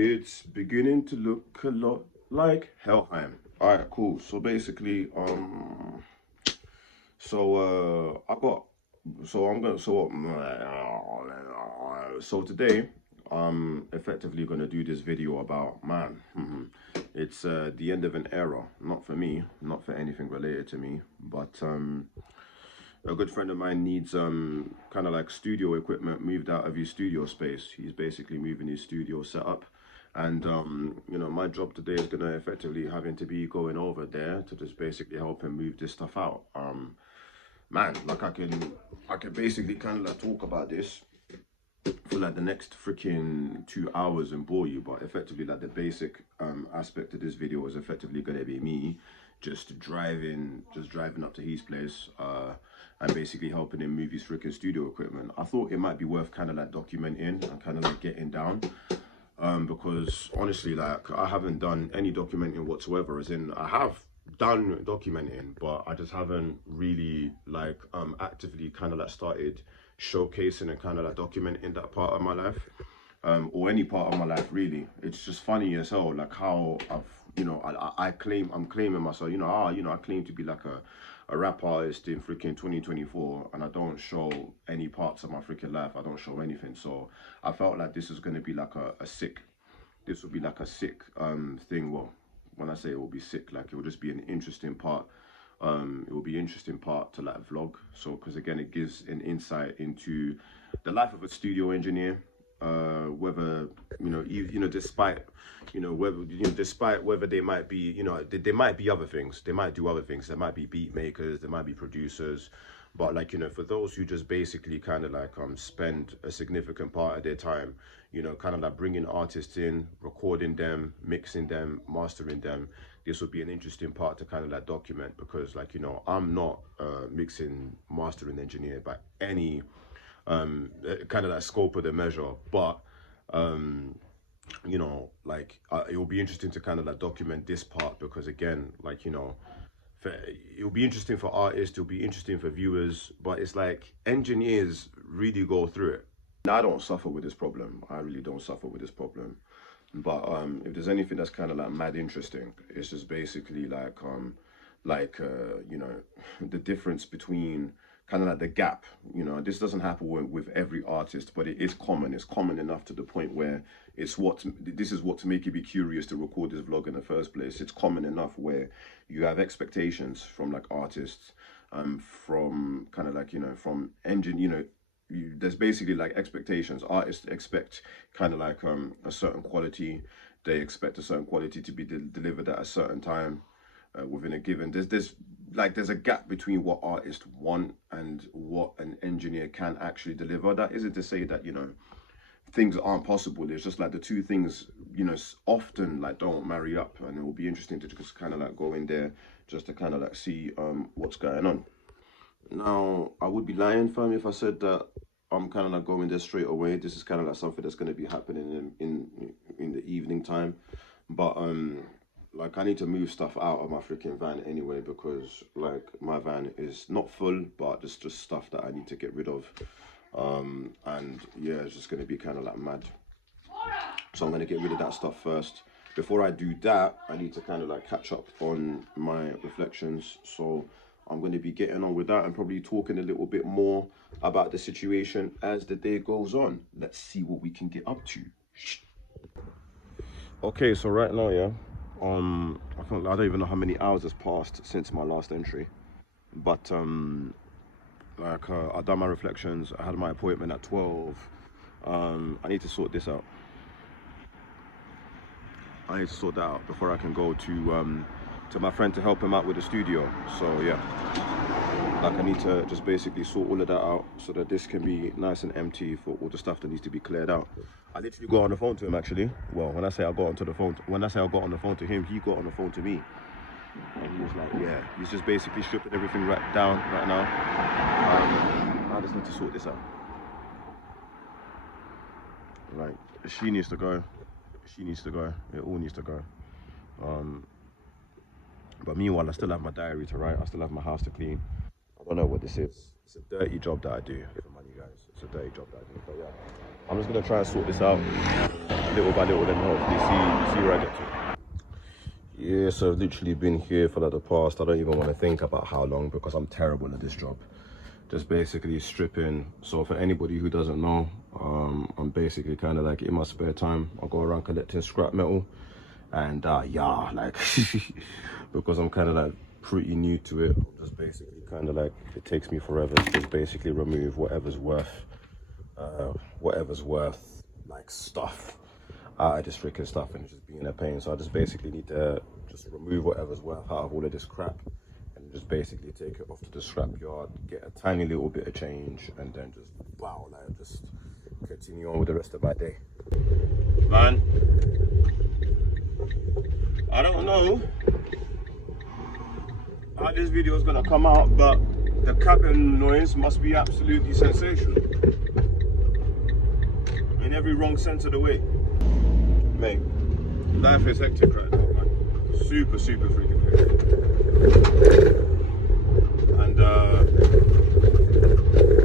It's beginning to look a lot like Helheim. All right, cool. So basically, I got, so I'm gonna, so today, I'm effectively gonna do this video about man. It's the end of an era, not for me, not for anything related to me, but a good friend of mine needs kind of like studio equipment moved out of his studio space. He's basically moving his studio setup, and you know, my job today is gonna effectively having to be going over there to just basically help him move this stuff out. Man, like I can basically kind of like talk about this for like the next freaking 2 hours and bore you, but effectively like the basic aspect of this video is effectively going to be me just driving up to his place and basically helping him move his freaking studio equipment. I thought it might be worth kind of like documenting and kind of like getting down, because honestly, like, I haven't done any documenting whatsoever, as in I have done documenting, but I just haven't really like actively kind of like started showcasing and kind of like documenting that part of my life, or any part of my life really. It's just funny as hell, like how I've, you know, I'm claiming myself, you know, I claim to be like a rap artist in freaking 2024, and I don't show any parts of my freaking life. I don't show anything. So I felt like this is going to be like a sick, this would be like a sick thing. Well, when I say it will be sick, like it will just be an interesting part. It will be an interesting part to like vlog. So, because again, it gives an insight into the life of a studio engineer. Whether despite despite whether they might be, you know, they might be other things. They might do other things. There might be beat makers. There might be producers. But like, you know, for those who just basically kind of like spend a significant part of their time, you know, kind of like bringing artists in, recording them, mixing them, mastering them, this would be an interesting part to kind of like document, because like, you know, I'm not a mixing mastering engineer by any kind of like scope of the measure, but you know, like it will be interesting to kind of like document this part, because again, like, you know, it'll be interesting for artists, it'll be interesting for viewers, but it's like engineers really go through it. I don't suffer with this problem. I really don't suffer with this problem. But if there's anything that's kind of like mad interesting, it's just basically like you know, the difference between kind of like the gap. You know, this doesn't happen with every artist, but it is common. It's common enough to the point where this is what to make you be curious to record this vlog in the first place. It's common enough where you have expectations from like artists, from kind of like, you know, from engine, you know, there's basically like expectations. Artists expect kind of like a certain quality. They expect a certain quality to be delivered at a certain time within a given. There's a gap between what artists want and what an engineer can actually deliver. That isn't to say that, you know, things aren't possible. It's just like the two things, you know, often like don't marry up, and it will be interesting to just kind of like go in there just to kind of like see what's going on. Now, I would be lying, fam, if I said that I'm kind of like going there straight away. This is kind of like something that's going to be happening in the evening time. But like, I need to move stuff out of my freaking van anyway, because like my van is not full, but there's just stuff that I need to get rid of. And yeah, it's just going to be kind of like mad. So I'm going to get rid of that stuff first. Before I do that, I need to kind of like catch up on my reflections. So I'm going to be getting on with that and probably talking a little bit more about the situation as the day goes on. Let's see what we can get up to. Okay, so right now, yeah, I don't even know how many hours has passed since my last entry, but like I've done my reflections. I had my appointment at 12. I need to sort this out. I need to sort that out before I can go to my friend to help him out with the studio. So yeah, like I need to just basically sort all of that out so that this can be nice and empty for all the stuff that needs to be cleared out. I literally got on the phone to him actually. Well, when I say I got on the phone to him, he got on the phone to me. And he was like, yeah, he's just basically stripping everything right down right now. I just need to sort this out. Like, she needs to go. She needs to go. It all needs to go. But meanwhile, I still have my diary to write. I still have my house to clean. I don't know what this is. It's a dirty job that I do for money, guys. It's a dirty job that I do. But yeah, I'm just gonna try and sort this out little by little, then hopefully see where I get to. Yeah, so I've literally been here for like the past, I don't even want to think about how long, because I'm terrible at this job. Just basically stripping. So for anybody who doesn't know, I'm basically kind of like, in my spare time, I go around collecting scrap metal. And yeah, like because I'm kind of like pretty new to it, just basically kind of like, it takes me forever to just basically remove whatever's worth like stuff out of this freaking stuff, and just being a pain. So I just basically need to just remove whatever's worth out of all of this crap, and just basically take it off to the scrap yard, get a tiny little bit of change, and then just wow, like just continue on with the rest of my day. Man, I don't know how this video is gonna come out, but the cabin noise must be absolutely sensational in every wrong sense of the way. Mate, life is hectic right now, man. Super freaking hectic. And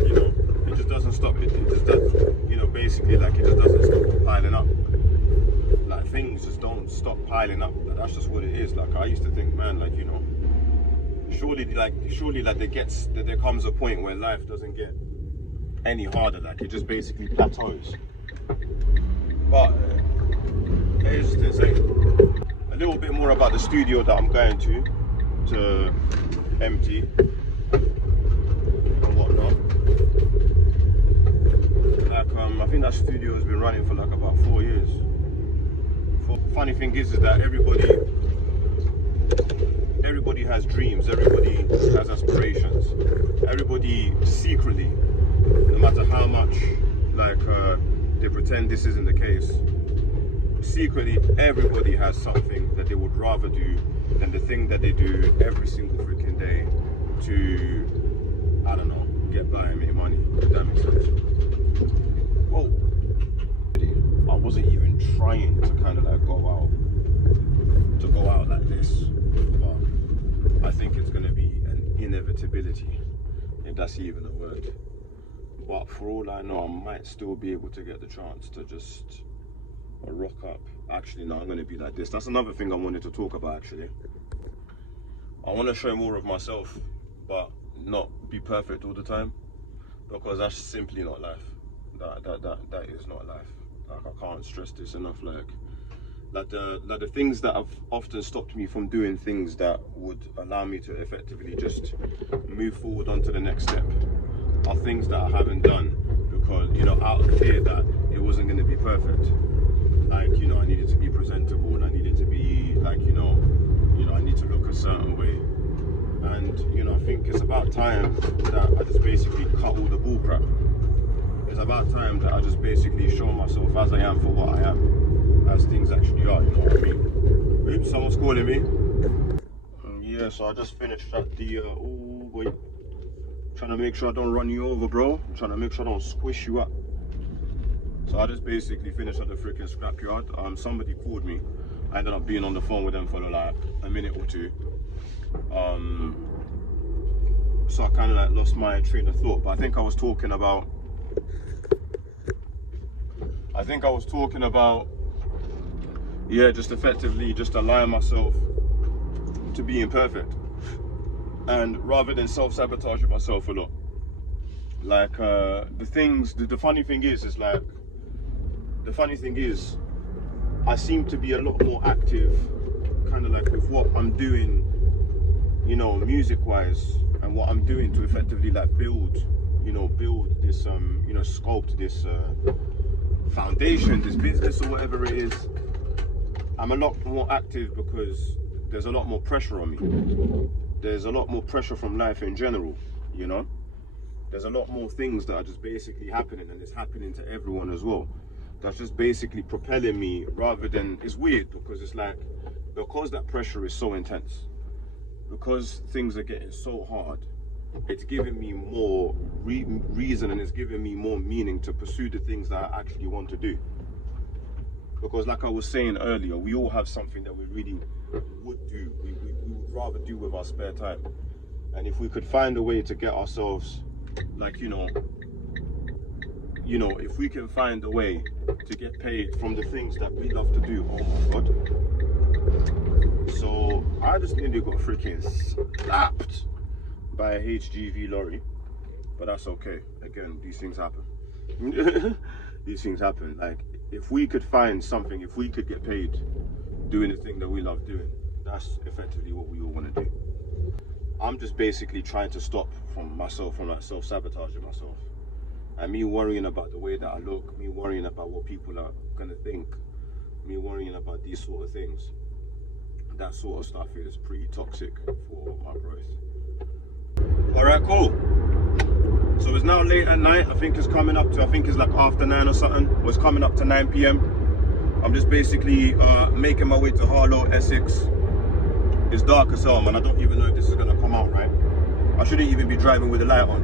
you know, it just doesn't stop. It just does, you know, basically like it just doesn't stop piling up. Like things just don't stop piling up. Like, that's just what it is. Like I used to think, man, like, you know, surely like there comes a point where life doesn't get any harder. Like it just basically plateaus. But it's just insane. A little bit more about the studio that I'm going to empty and whatnot. Like I think that studio has been running for like about 4 years. Funny thing is that everybody has dreams, everybody has aspirations, everybody secretly, no matter how much like they pretend this isn't the case, secretly everybody has something that they would rather do than the thing that they do every single freaking day to, I don't know, get by and make money, if that makes sense. Whoa. I wasn't even trying to kind of like go out like this, but I think it's going to be an inevitability, if that's even a word. But for all I know, I might still be able to get the chance to just rock up. Actually, no, I'm going to be like this. That's another thing I wanted to talk about, actually. I want to show more of myself, but not be perfect all the time, because that's simply not life. That is not life. Like I can't stress this enough. Like the things that have often stopped me from doing things that would allow me to effectively just move forward onto the next step are things that I haven't done because, you know, out of fear that it wasn't going to be perfect. Like, you know, I needed to be presentable and I needed to be like, you know, I need to look a certain way. And, you know, I think it's about time that I just basically cut all the bull crap. It's about time that I just basically show myself as I am for what I am, as things actually are, you know what I mean? Oops, someone's calling me. Yeah, so I just finished at the, oh boy, trying to make sure I don't run you over, bro. I'm trying to make sure I don't squish you up. So I just basically finished at the freaking scrapyard. Somebody called me. I ended up being on the phone with them for like a minute or two. So I kind of like lost my train of thought, but I think I was talking about, yeah, just effectively just allowing myself to be imperfect, and rather than self-sabotaging myself a lot. Like the funny thing is I seem to be a lot more active kind of like with what I'm doing, you know, music wise, and what I'm doing to effectively like build this you know, sculpt this foundation, this business or whatever it is. I'm a lot more active because there's a lot more pressure on me. There's a lot more pressure from life in general, you know. There's a lot more things that are just basically happening, and it's happening to everyone as well. That's just basically propelling me, rather than, it's weird because it's like, because that pressure is so intense, because things are getting so hard, it's giving me more reason, and it's giving me more meaning to pursue the things that I actually want to do. Because like I was saying earlier, we all have something that we really would do, we would rather do with our spare time. And if we could find a way to get ourselves, like, you know, if we can find a way to get paid from the things that we love to do, oh my God. So I just nearly got freaking slapped by a HGV lorry, but that's okay. Again, these things happen. These things happen. Like, if we could find something, if we could get paid doing the thing that we love doing, that's effectively what we all want to do. I'm just basically trying to stop from myself, from like self-sabotaging myself. And me worrying about the way that I look, me worrying about what people are gonna think, me worrying about these sort of things. That sort of stuff is pretty toxic for my growth. All right, cool. So it's now late at night. I think it's coming up to, I think it's like after 9 or something. Or it's coming up to 9 p.m. I'm just basically making my way to Harlow, Essex. It's dark as hell, man. I don't even know if this is gonna come out right. I shouldn't even be driving with the light on.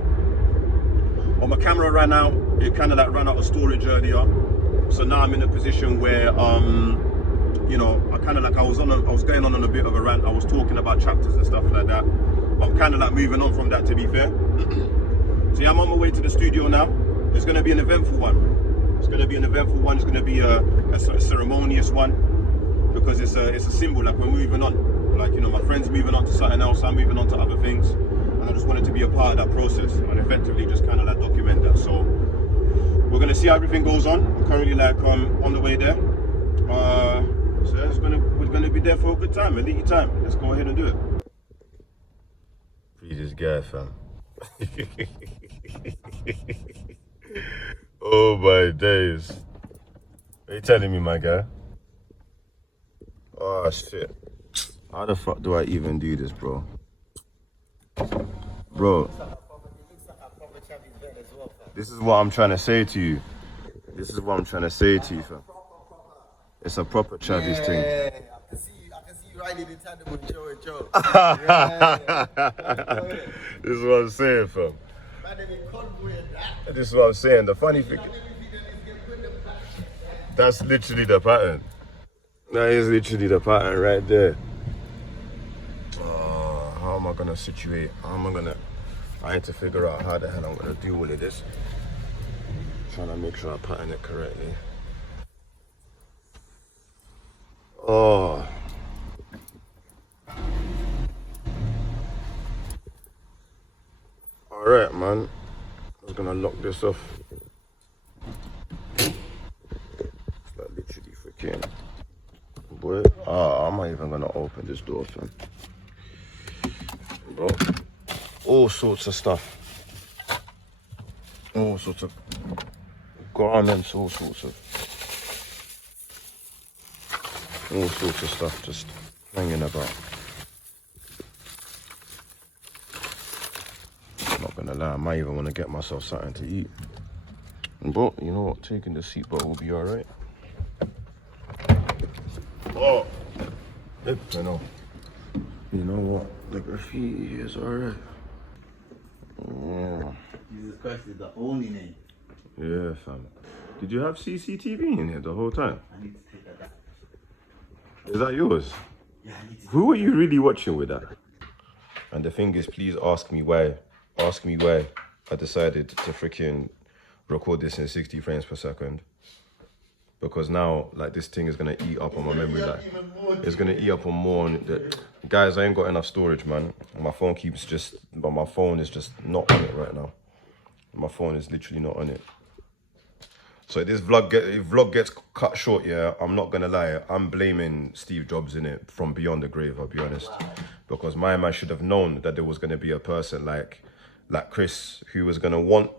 Well, my camera ran out. It kind of like ran out of storage earlier. So now I'm in a position where, you know, I was going on a bit of a rant. I was talking about chapters and stuff like that. I'm kind of like moving on from that, to be fair. So yeah, I'm on my way to the studio now. It's going to be an eventful one. It's going to be an eventful one. It's going to be a ceremonious one, because it's a symbol. Like, we're moving on. Like, you know, my friend's moving on to something else. I'm moving on to other things. And I just wanted to be a part of that process and effectively just kind of like document that. So we're going to see how everything goes on. I'm currently like on the way there. So yeah, we're going to be there for a good time, a little time. Let's go ahead and do it. Free this guy, fam. Oh my days. What are you telling me, my guy? Oh shit. How the fuck do I even do this, bro? Bro. This is what I'm trying to say to you. This is what I'm trying to say to you, fam. It's a proper Chavis thing. I can see you riding in tandem with Joe and Joe. This is what I'm saying, fam. This is what I'm saying. The funny thing, that's literally the pattern. That is literally the pattern right there. How am I gonna situate? I need to figure out how the hell I'm gonna do all of this. Trying to make sure I pattern it correctly. Oh. Alright, man. I was gonna lock this off. It's like literally freaking. Boy, I'm not even gonna open this door, fam. Bro, all sorts of stuff. All sorts of garments, all sorts of stuff just hanging about. I'm not gonna lie, I might even want to get myself something to eat. But you know what, taking the seatbelt will be alright. Oh, I know. You know what, the graffiti is alright. Yeah. Jesus Christ is the only name. Yeah, fam. Did you have CCTV in here the whole time? I need to take that back. Is that yours? Yeah, I need to. Who are you really watching with that? And the thing is, please ask me why. Ask me why I decided to freaking record this in 60 frames per second. Because now, like, this thing is gonna eat up on my memory. Like, it's gonna eat up on more. Guys, I ain't got enough storage, man. My phone is just not on it right now. My phone is literally not on it. So if this vlog gets cut short, yeah, I'm not gonna lie. I'm blaming Steve Jobs in it from beyond the grave, I'll be honest. Because my man should have known that there was gonna be a person like Chris who was gonna want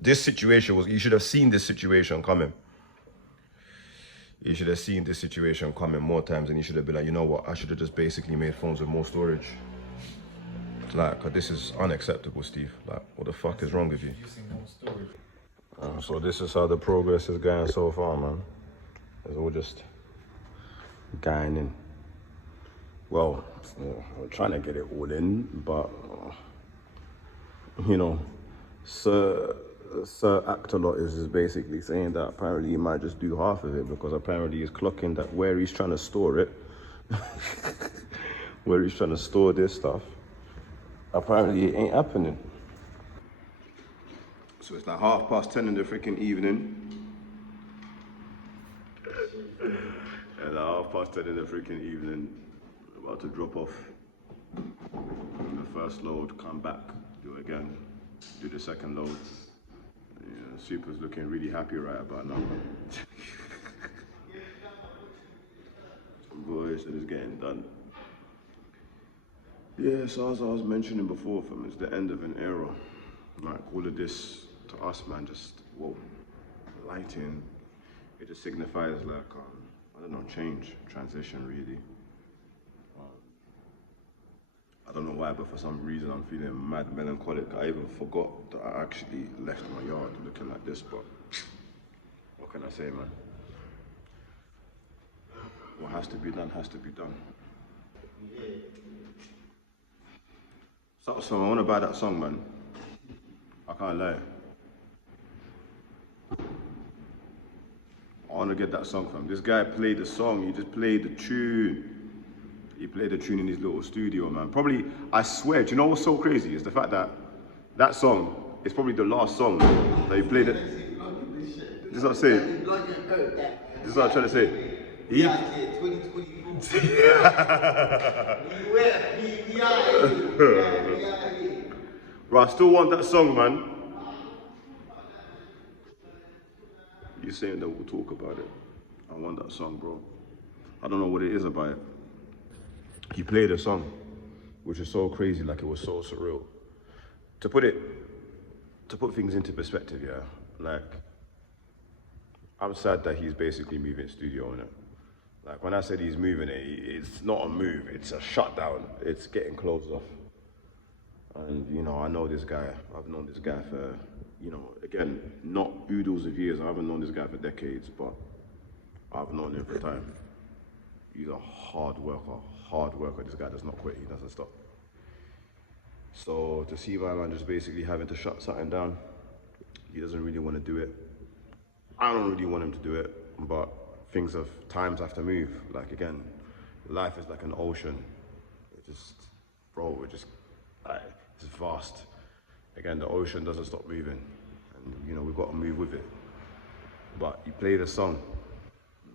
this situation. You should have seen this situation coming. You should have seen this situation coming more times, and you should have been like, you know what, I should have just basically made phones with more storage. Like, this is unacceptable, Steve. Like, what the fuck is wrong with you? So this is how the progress is going so far, man. It's all just going in. Well, we're trying to get it all in, but, you know, Sir Actalot is basically saying that apparently he might just do half of it, because apparently he's clocking that where he's trying to store it, where he's trying to store this stuff, apparently it ain't happening. So it's like 10:30 in the freaking evening. And like 10:30 in the freaking evening, about to drop off the first load, come back, do it again, do the second load. Yeah, Super's looking really happy right about now. Boys, it is getting done. Yeah, so as I was mentioning before, fam, it's the end of an era. Like all of this to us, man, just whoa, lighting. It just signifies like I don't know, change, transition, really. I don't know why, but for some reason I'm feeling mad melancholic. I even forgot that I actually left my yard looking like this, but what can I say, man? What has to be done has to be done. That song, I want to buy that song, man. I can't lie. I want to get that song from. This guy played the song, he just played the tune. He played the tune in his little studio, man. Probably, I swear, do you know what's so crazy? Is the fact that that song is probably the last song that he played it. This is what I'm saying. This is what I'm trying to say. Bro, I still want that song, man. You're saying that we'll talk about it. I want that song, bro. I don't know what it is about it. He played a song, which is so crazy, like it was so surreal. To put things into perspective, yeah, like, I'm sad that he's basically moving studio, innit? Like, when I said he's moving it, it's not a move, it's a shutdown. It's getting closed off. And, you know, I know this guy. I've known this guy for, you know, again, not oodles of years. I haven't known this guy for decades, but I've known him for time. He's a hard worker. This guy does not quit, he doesn't stop. So to see my man just basically having to shut something down, he doesn't really want to do it. I don't really want him to do it, but times have to move. Like, again, life is like an ocean. It's vast. Again, the ocean doesn't stop moving, and you know, we've got to move with it. But he played a song.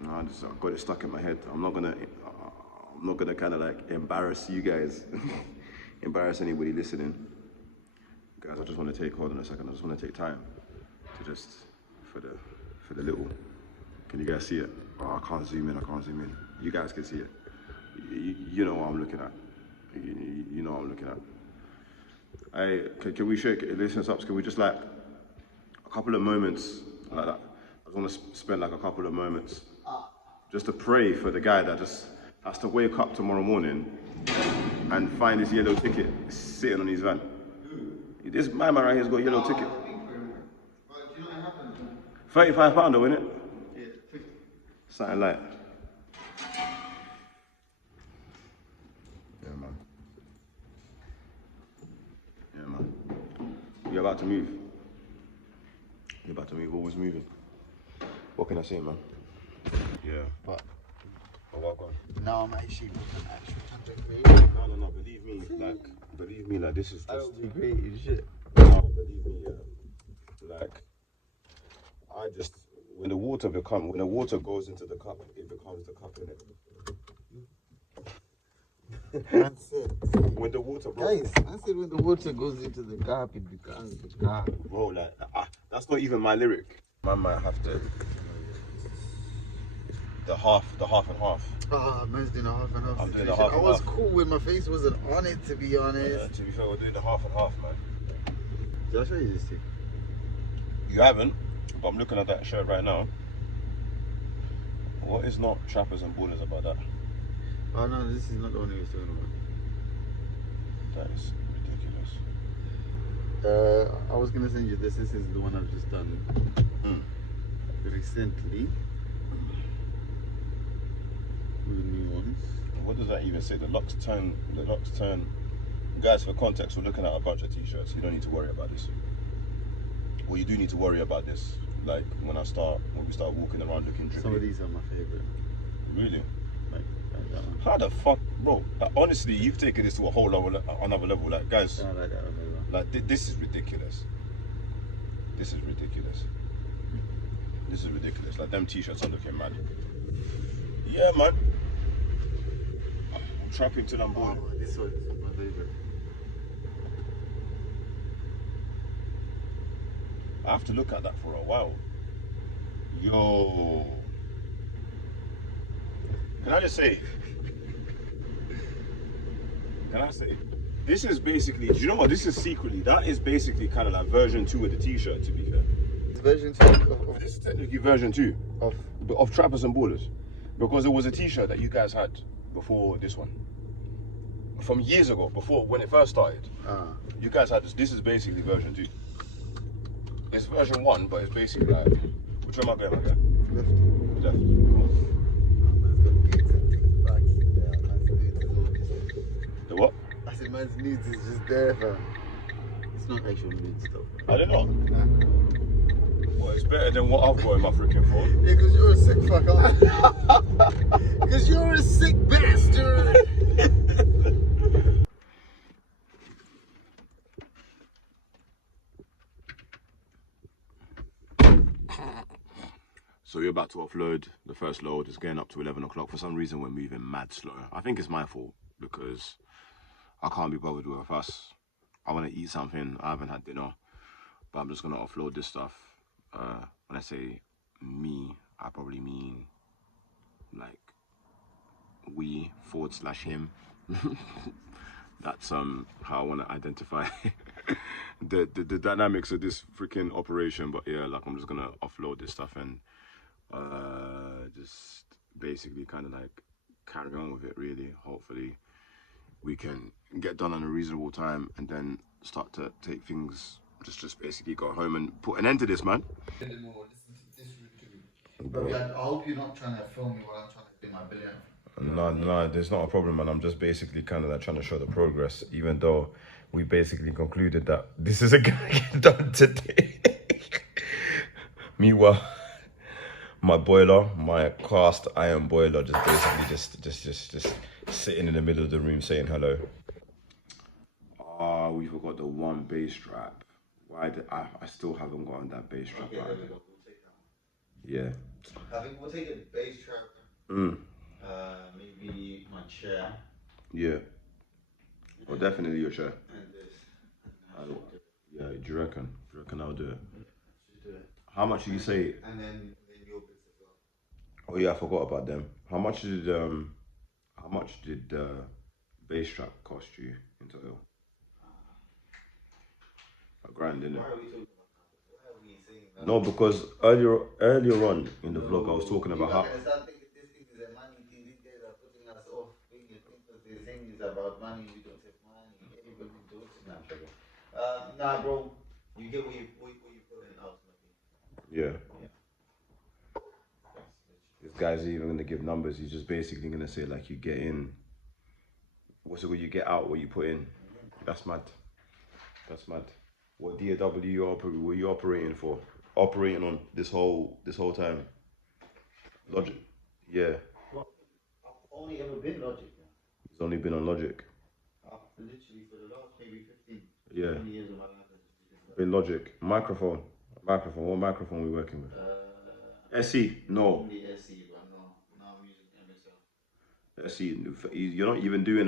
I got it stuck in my head. I'm not gonna kind of like embarrass you guys, embarrass anybody listening. Guys, I just want to take, hold on a second, I just want to take time to just, for the little, can you guys see it? Oh, I can't zoom in. You guys can see it. You know what I'm looking at. You know what I'm looking at. Can we shake it, listen up, can we just like, a couple of moments like that. I just want to spend like a couple of moments just to pray for the guy that just has to wake up tomorrow morning and find his yellow ticket sitting on his van. This man right here has got a yellow ticket. £35 though, innit? Yeah, 50. Something like. Yeah, man. You're about to move. Always moving. What can I say, man? Yeah. But. Oh, welcome. No, I'm actually content creator. No, believe me, like this is just. I don't be creating shit. No, believe me, yeah. Like, when the water goes into the cup, it becomes the cup, innit? That's it. When the water, bro. Guys, I said when the water goes into the cup, it becomes the cup. Bro, like, that's not even my lyric. Man might have to. The half and half. Ah, man's doing a half and half. I'm doing a half and half. I was cool when my face wasn't on it, to be honest. Yeah, to be fair, we're doing the half and half, man. Did I show you this thing? You haven't, but I'm looking at that shirt right now. What is not trappers and ballers about that? Oh no, this is not the one he was talking about. That is ridiculous. I was gonna send you this. This is the one I've just done recently. With the new ones. What does that even say? The locks turn. Guys, for context, we're looking at a bunch of t-shirts. You don't need to worry about this. Well, you do need to worry about this. Like when we start walking around looking drippy. Some of these are my favorite. Really? Like How the fuck, bro? Honestly, you've taken this to a whole level, another level. Like, guys, this is ridiculous. This is ridiculous. This is ridiculous. Like, them t-shirts are looking mad. Yeah, man. I'm trapping till I'm bored. Oh, this one is my favorite. I have to look at that for a while. Yo. Can I just say? Can I say? This is basically, do you know what? This is secretly, that is basically kind of like version 2 of the t-shirt, to be fair. It's version 2 of This is technically version 2 of Trappers and Ballers. Because it was a t-shirt that you guys had before this one. From years ago, before, when it first started. You guys had this. This is basically version 2. It's version 1, but it's basically like, which way am I going, my guy? Left. Left. The what? I said man's needs is just there, fam. It's not actual needs stuff. I don't know. Well, it's better than what I've got in my freaking phone. Yeah, because you're a sick fucker. Because you're a sick bastard. So we're about to offload. The first load is getting up to 11 o'clock. For some reason, we're moving mad slow. I think it's my fault because I can't be bothered with us. I want to eat something. I haven't had dinner, but I'm just going to offload this stuff. When I say me, I probably mean like we / him. That's how I want to identify the dynamics of this freaking operation. But yeah, like I'm just going to offload this stuff and just basically kind of like carry on with it really. Hopefully we can get done on a reasonable time and then start to take things, just basically go home and put an end to this, man. Bro, I hope you're not trying to film me while I'm trying to do my billion. No, there's not a problem, man. I'm just basically kind of like trying to show the progress, even though we basically concluded that this isn't gonna get done today. Meanwhile, my boiler, my cast iron boiler, just basically just sitting in the middle of the room saying hello. We forgot the one bass strap. Why did I still haven't gotten that bass strap out of it. Yeah. I think we'll take a bass trap. Maybe my chair. Yeah. Well, definitely your chair. And this. Yeah, do you reckon? I'll do it? Just do it. How much did you say? And then your bits as well. Oh yeah, I forgot about them. How much did bass strap cost you in total? $1 grand, didn't it? Why are we talking about that? Why are we saying that? No, because earlier on in the vlog I was talking about how. This thing is a money thing. These guys are putting us off. Because the thing is about money. We don't have money. Everybody does it. Nah, bro. You get what you put in ultimately. Yeah. This guy's even gonna give numbers. He's just basically gonna say like you get in. What's it when you get out? What you put in? That's mad. That's mad. What DAW were you operating for? Operating on this whole time? Logic. Yeah. Well, I've only ever been Logic. He's only been on Logic. Literally for the last maybe 15, Yeah. 20 years of my life. Been Logic. Microphone. What microphone are we working with? SE. No. Only SE, but no. Now I'm using MSL. SE. You're not even doing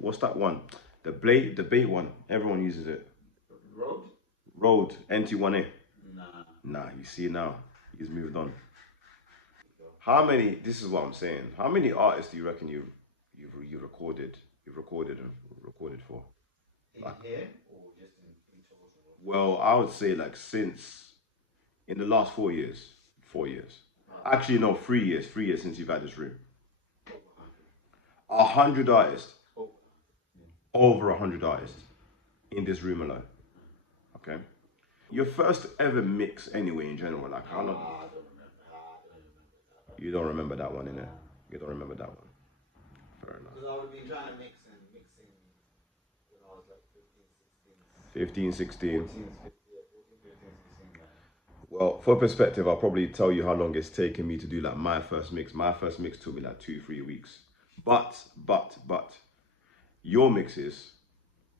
what's that one? The bait one. Everyone uses it. Rode NT1A. Nah. You see now. He's moved on. How many? This is what I'm saying. How many artists do you reckon you've recorded? You've recorded for? Like here or just in total? Well, I would say like in the last 4 years. 4 years. Actually, no, 3 years. 3 years since you've had this room. 100 artists. Over 100 artists in this room alone. Okay. Your first ever mix, anyway, in general, like how long? I don't remember. You don't remember that one, innit? You don't remember that one. Fair enough. Because I would be trying to mixing when I was like 15, 16. 15, 16. 14, 15, 16. Well, for perspective, I'll probably tell you how long it's taken me to do like my first mix. My first mix took me like 2, 3 weeks. But your mixes,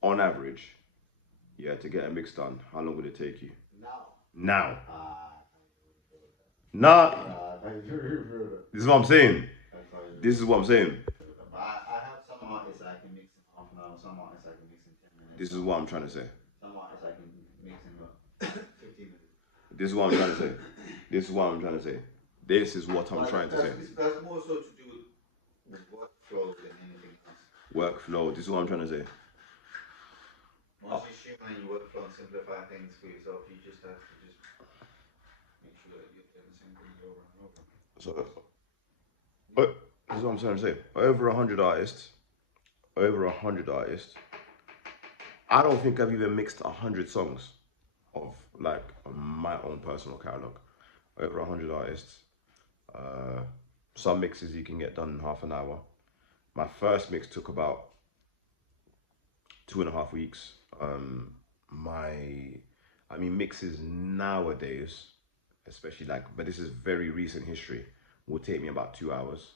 on average, yeah, to get a mix done, how long would it take you? Now. Now. Ah, Nah, thank you. this is what I'm saying. That's how you do This is what I'm saying. But I have some artists I can mix in half an hour, some artists I can mix in 10 minutes, This is what I'm trying to say. some artists I can mix in 15 minutes. This is what I'm trying to say. This is what I'm trying to say. This is what I'm trying to say. That's more so to do with workflow than anything else. Workflow. This is what I'm trying to say. Once you streamline your workflow and simplify things for yourself, you just have to just make sure that you're doing the same thing over and over. So, but this is what I'm trying to say. Over 100 artists. I don't think I've even mixed 100 songs of like my own personal catalog. Over 100 artists. Some mixes you can get done in half an hour. My first mix took about 2.5 weeks. Mixes nowadays, especially like, but this is very recent history, will take me about 2 hours.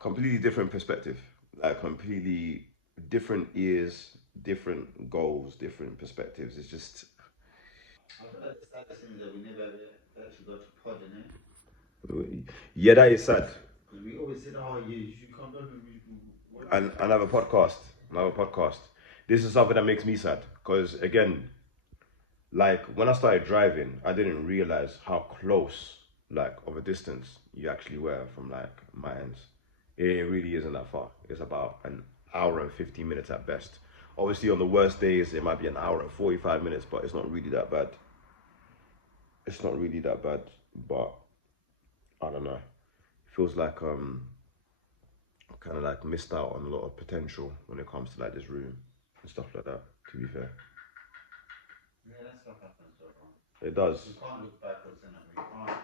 Completely different perspective, like completely different ears, different goals, different perspectives. It's just, I feel like the saddest thing is that we never actually got to pod in it. yeah, that is sad. Because we always said, oh, yeah, you should come down And another podcast, another podcast. This is something that makes me sad because again, like when I started driving, I didn't realize how close, like of a distance, you actually were from like my ends. It really isn't that far. It's about an hour and 15 minutes at best. Obviously, on the worst days, it might be an hour and 45 minutes, but it's not really that bad. It's not really that bad, but I don't know. It feels like kind of like missed out on a lot of potential when it comes to like this room and stuff like that. To be fair, yeah, that stuff happens, though, bro. it does. We can't look backwards in it. We can't.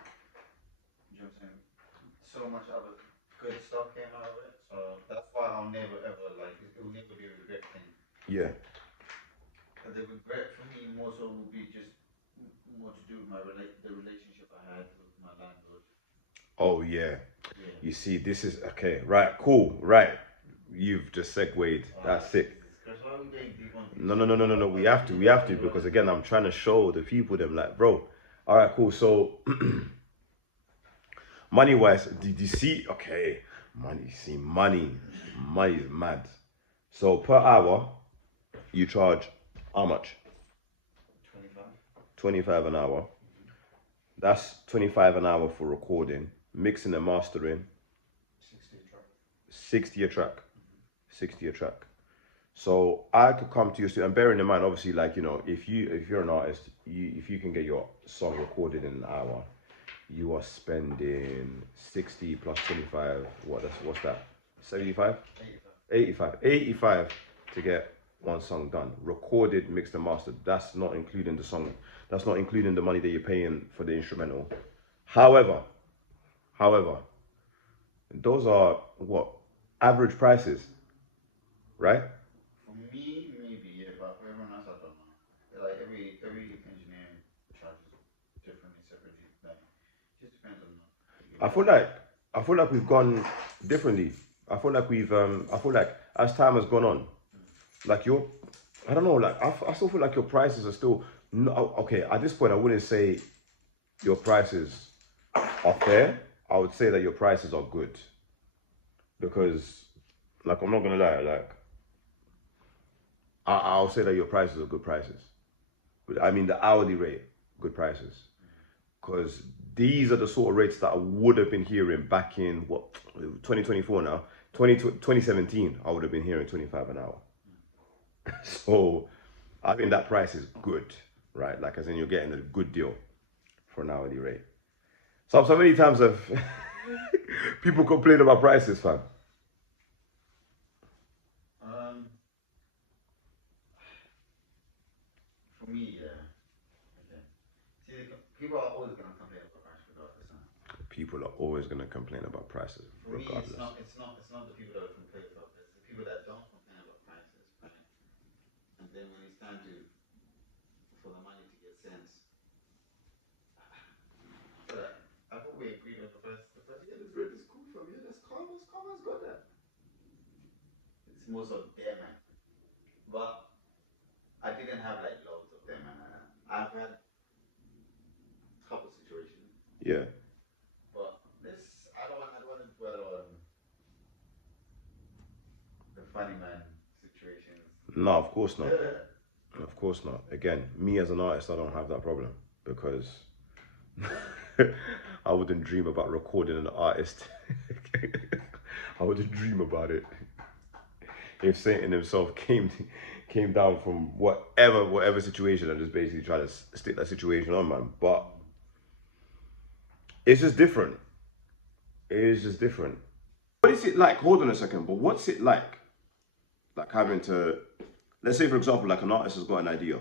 You know what I'm saying? So much other good stuff came out of it. So that's why I'll never ever like it will never be a regret thing. Yeah. But the regret for me more so will be just more to do with the relationship I had with my landlord. Oh yeah. Yeah. You see, this is okay. Right. Cool. Right. You've just segued. That's sick. That's why we going deep on things. No. We have to because again, I'm trying to show the people them like, bro. All right, cool. So, money wise, did you see? Okay, money. See, money is mad. So per hour, you charge how much? 25. 25 an hour. That's 25 an hour for recording, mixing and mastering. 60 a track. 60 a track. 60 a track. So I could come to your studio, and bearing in mind, obviously, like if you're an artist, if you can get your song recorded in an hour, you are spending 60 plus 25. What's that? 75? 85 to get one song done, recorded, mixed and mastered. That's not including the song. That's not including the money that you're paying for the instrumental. However, those are what average prices, right? For me, maybe, yeah, but for everyone else, I don't know. Like every engineer charges differently, separately. Like, just depends on. I feel like we've gone differently. I feel like as time has gone on, like I don't know, like I still feel like your prices are still no, okay. At this point, I wouldn't say your prices are fair. I would say that your prices are good because, like, I'm not gonna lie, like I'll say that your prices are good prices. But I mean the hourly rate, good prices, because these are the sort of rates that I would have been hearing back in what 2024 now, 2017. I would have been hearing 25 an hour. So I think that price is good, right? Like as in you're getting a good deal for an hourly rate. So many times I've people complain about prices, fam. For me, yeah. Okay. See, people are always gonna complain about price regardless. Huh? People are always gonna complain about prices, For me, regardless. it's not the people that complain about this. The people that don't complain about prices, right? And then when it's time to for the money to get sense, stuff. Yeah, this red is cool from you. That's Karma's got that. It's most of them, man. But I didn't have like loads of them, man. I've had a couple situations. Yeah. But this, I don't want to dwell on the funny man situations. No, of course not. Of course not. Again, me as an artist, I don't have that problem because I wouldn't dream about recording an artist. I wouldn't dream about it. If Satan himself came down from whatever situation and just basically try to stick that situation on, man. But it's just different. It is just different. What is it like? Hold on a second. But what's it like? Like having to, let's say for example, like an artist has got an idea,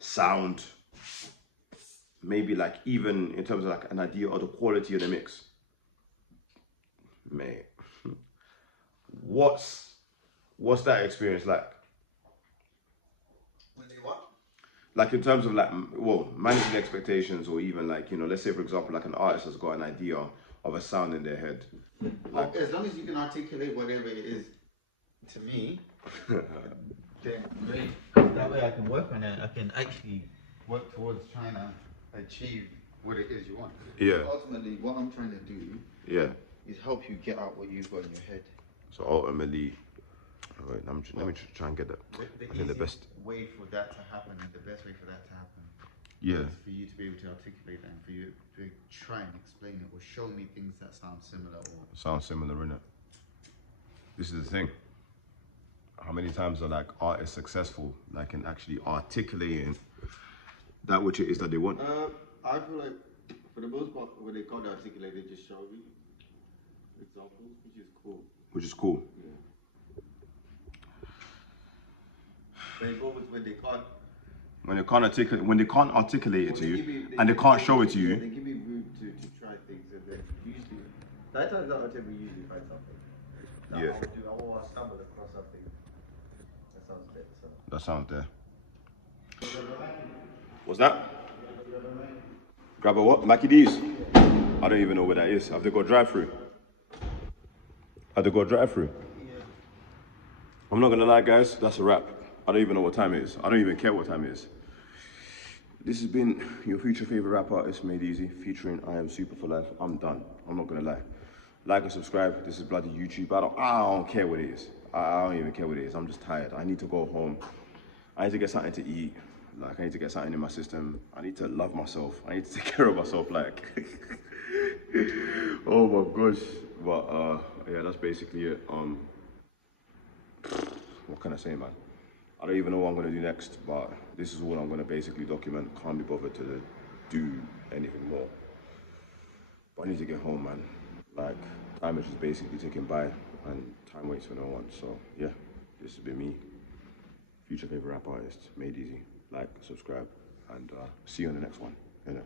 sound, maybe like even in terms of like an idea of the quality of the mix. Man, what's that experience like? When they what? Like in terms of like, well, managing expectations, or even like, you know, let's say for example, like an artist has got an idea of a sound in their head. Like, as long as you can articulate whatever it is to me, then great. That way I can work on it. I can actually work towards trying to achieve what it is you want. Yeah. So ultimately, what I'm trying to do, yeah, is help you get out what you've got in your head. so ultimately, wait, let me try and get that. I think the best way for that to happen, and the best way for that to happen, yeah, is for you to be able to articulate that, and for you to try and explain it or show me things that sound similar. sounds similar, innit? This is the thing. How many times are like artists successful, like in actually articulating that which it is that they want? I feel like for the most part, when they can't articulate, they just show me examples, which is cool. Which is cool. Yeah. But it's always when they can't. When they can't articulate it to you, and they can't show it to you. They give me room to try things, and then usually, 9 times out of 10, we usually find something. Yeah. I'll stumble across something that sounds better. So. That sound there. What's that? Grab a what? Made Eze? I don't even know where that is. Have they got drive-through? Have they got drive-through? Yeah. I'm not gonna lie, guys. That's a wrap. I don't even know what time it is. I don't even care what time it is. This has been your future favorite rap artist, Made Eze, featuring I Am Super for Life. I'm done. I'm not gonna lie. Like and subscribe. This is bloody YouTube. I don't care what it is. I don't even care what it is. I'm just tired. I need to go home. I need to get something to eat. Like, I need to get something in my system. I need to love myself. I need to take care of myself. Like, oh my gosh. But yeah, that's basically it. What can I say, man? I don't even know what I'm gonna do next, but this is all I'm gonna basically document. Can't be bothered to do anything more. But I need to get home, man. Like, time is just basically ticking by, and time waits for no one. So yeah, this has been me, future favorite rap artist, Made Eze. Like, subscribe, and see you on the next one. Innit?